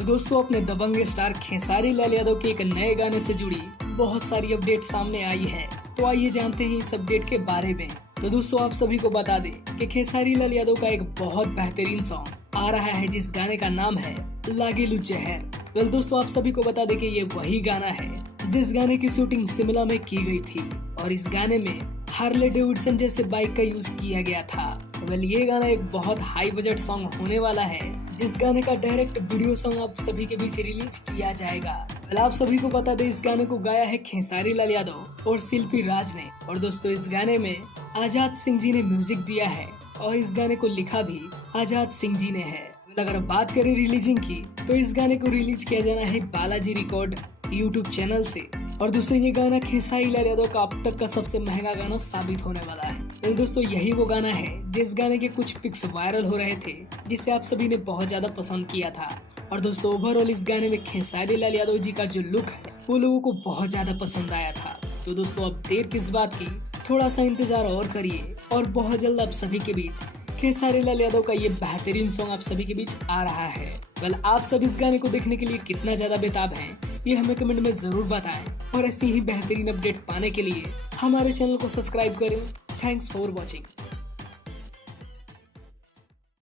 तो दोस्तों अपने दबंग स्टार खेसारी लाल यादव के एक नए गाने से जुड़ी बहुत सारी अपडेट सामने आई है। तो आइए जानते हैं इस अपडेट के बारे में। तो दोस्तों आप सभी को बता दें कि खेसारी लाल यादव का एक बहुत बेहतरीन सॉन्ग आ रहा है जिस गाने का नाम है लागेलू जहर। वेल दोस्तों आप सभी को बता दें कि ये वही गाना है जिस गाने की शूटिंग शिमला में की गई थी और इस गाने में हार्ले डेविडसन जैसे बाइक का यूज किया गया था। वेल ये गाना एक बहुत हाई बजट सॉन्ग होने वाला है जिस गाने का डायरेक्ट वीडियो सॉन्ग आप सभी के बीच रिलीज किया जाएगा। वेल आप सभी को बता दें इस गाने को गाया है खेसारी लाल यादव और शिल्पी राज ने। और दोस्तों इस गाने में आजाद सिंह जी ने म्यूजिक दिया है और इस गाने को लिखा भी आजाद सिंह जी ने है। अगर बात करें रिलीजिंग की तो इस गाने को रिलीज किया जाना है बालाजी रिकॉर्ड यूट्यूब चैनल से। और दोस्तों ये गाना खेसारी लाल यादव का अब तक का सबसे महंगा गाना साबित होने वाला है। तो दोस्तों यही वो गाना है जिस गाने के कुछ पिक्स वायरल हो रहे थे जिसे आप सभी ने बहुत ज्यादा पसंद किया था। और दोस्तों ओवरऑल इस गाने में खेसारी लाल यादव जी का जो लुक है वो लोगों को बहुत ज्यादा पसंद आया था। तो दोस्तों अब देर किस बात की, थोड़ा सा इंतजार और करिए और बहुत जल्द आप सभी के बीच खेसारी लाल यादव का ये बेहतरीन सॉन्ग आप सभी के बीच आ रहा है। वेल आप सब इस गाने को देखने के लिए कितना ज्यादा बेताब हैं ये हमें कमेंट में जरूर बताएं और ऐसी ही बेहतरीन अपडेट पाने के लिए हमारे चैनल को सब्सक्राइब करें। Thanks for watching.